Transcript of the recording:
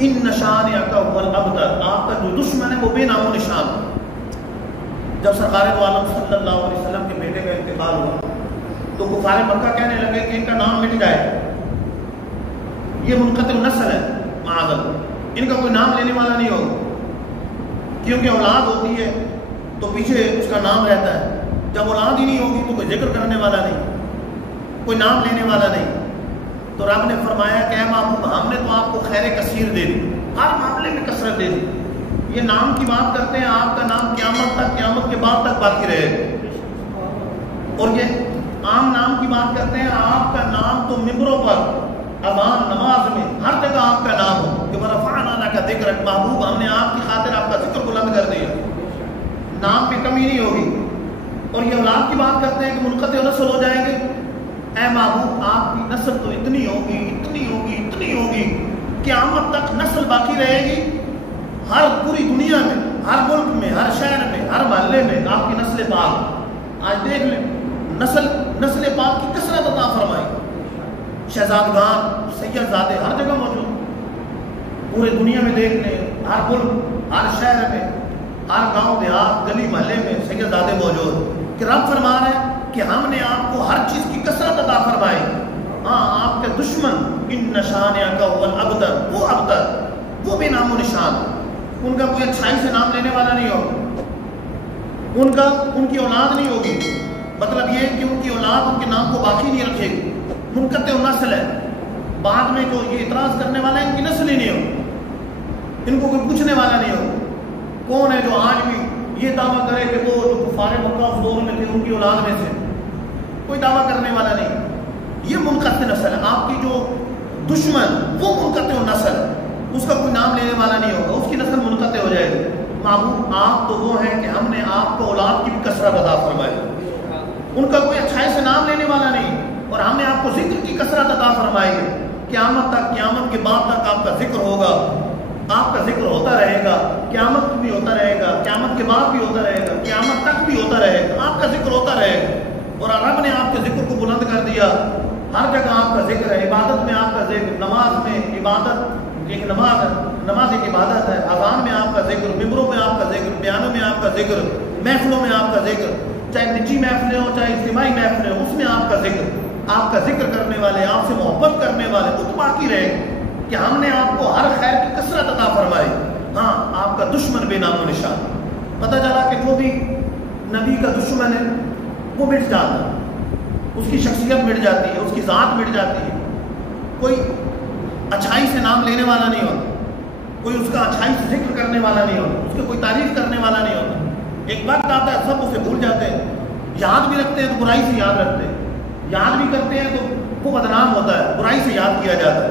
ان شانئک هو الابتر، آپ کا جو دشمن ہے وہ بے نام و نشان۔ جب سرکار دو عالم صلی اللہ علیہ وسلم کے بیٹے کا انتقال ہوا تو کفار مکہ کہنے لگے کہ ان کا نام مٹ جائے، یہ منقطع نسل ہے، معاذ اللہ، ان کا کوئی نام لینے والا نہیں ہوگا، کیونکہ اولاد ہوتی ہے تو پیچھے اس کا نام رہتا ہے، جب اولاد ہی نہیں ہوگی تو کوئی ذکر کرنے والا نہیں، کوئی نام لینے والا نہیں۔ تو رب نے فرمایا کہ اے محبوب ہم نے تو آپ کو خیر کثیر دے دی، ہر معاملے میں کثرت دے دی، یہ نام کی بات کرتے ہیں، آپ کا نام قیامت تک، قیامت کے بعد تک باقی رہے گا، اور یہ عام نام کی بات کرتے ہیں، آپ کا نام تو ممبروں پر، اذان، نماز میں ہر جگہ آپ کا نام ہو کہ ورفعنا لک ذکرک، محبوب ہم نے آپ کی خاطر آپ کا ذکر بلند کر دیا، نام پہ کمی نہیں ہوگی۔ اور یہ اولاد کی بات کرتے ہیں کہ منقطع نسل ہو جائیں گے، اے محبوب آپ کی نسل تو اتنی ہوگی، اتنی ہوگی، اتنی ہوگی، قیامت تک نسل باقی رہے گی، ہر پوری دنیا میں، ہر ملک میں، ہر شہر میں، ہر محلے میں آپ کی نسل پاک۔ آج دیکھ لیں نسل پاک کی کثرت عطا فرمائی، شہزادگان، سیدزادے ہر جگہ موجود، پورے دنیا میں دیکھ لیں، ہر ملک، ہر شہر میں، ہر گاؤں دیہات، گلی محلے میں سیدزادے موجود، کہ رب فرما رہے ہیں کہ ہم نے آپ کو ہر چیز کی کثرت عطا فرمائی۔ ہاں آپ کے دشمن ان شانئک هو الابتر، وہ ابتر، وہ بے نام و نشان، ان کا کوئی اچھائی سے نام لینے والا نہیں ہوگا، ان کی اولاد نہیں ہوگی، مطلب یہ کہ ان کی اولاد ان کے نام کو باقی نہیں رکھے گی، منقطع نسل ہے، بعد میں جو یہ اعتراض کرنے والا ہے ان کی نسل ہی نہیں ہوگی، ان کو کوئی پوچھنے والا نہیں ہوگا۔ کون ہے جو آج بھی یہ دعویٰ کرے کہ وہ جو کفار مکہ اس دور میں تھے ان کی اولاد میں سے؟ کوئی دعویٰ کرنے والا نہیں، یہ منقطع نسل ہے، آپ کی جو دشمن وہ منقطع نسل ہے، اس کا کوئی نام لینے والا نہیں ہوگا، اس کی نسل منقطع ہو جائے گی۔ محبوب آپ تو وہ ہیں کہ ہم نے آپ کو اولاد کی بھی کثرت عطا فرمائی، ان کا کوئی اچھائی سے نام لینے والا نہیں، اور ہم نے آپ کو ذکر کی کثرت عطا فرمائی ہے، قیامت تک، قیامت کے بعد تک آپ کا ذکر ہوگا، آپ کا ذکر ہوتا رہے گا، قیامت بھی ہوتا رہے گا، قیامت کے بعد بھی ہوتا رہے گا، قیامت تک بھی ہوتا رہے گا، آپ کا ذکر ہوتا رہے گا۔ اور رب نے آپ کے ذکر کو بلند کر دیا، ہر جگہ آپ کا ذکر ہے، عبادت میں آپ کا ذکر، نماز میں عبادت، ایک نماز ایک عبادت ہے، اذان میں آپ کا ذکر، ممبروں میں آپ کا ذکر، بیانوں میں آپ کا ذکر، محفلوں میں آپ کا ذکر، چاہے نجی محفلیں ہوں چاہے اجتماعی محفلیں ہوں، اس میں آپ کا ذکر کرنے والے، آپ سے محبت کرنے والے وہ تو باقی رہے کہ ہم نے آپ کو ہر خیر کی کثرت عطا فرمائی۔ ہاں آپ کا دشمن بے نام و نشان، پتہ چلا کہ جو بھی نبی کا دشمن ہے وہ مٹ جاتا ہے، اس کی شخصیت مٹ جاتی ہے، اس کی ذات مٹ جاتی ہے، کوئی اچھائی سے نام لینے والا نہیں ہوتا، کوئی اس کا اچھائی سے ذکر کرنے والا نہیں ہوتا، اس کی کوئی تعریف کرنے والا نہیں ہوتا۔ ایک وقت آتا ہے سب اسے بھول جاتے ہیں، یاد بھی رکھتے ہیں تو برائی سے یاد رکھتے ہیں، یاد بھی کرتے ہیں تو وہ بدنام ہوتا ہے، برائی سے یاد کیا جاتا ہے۔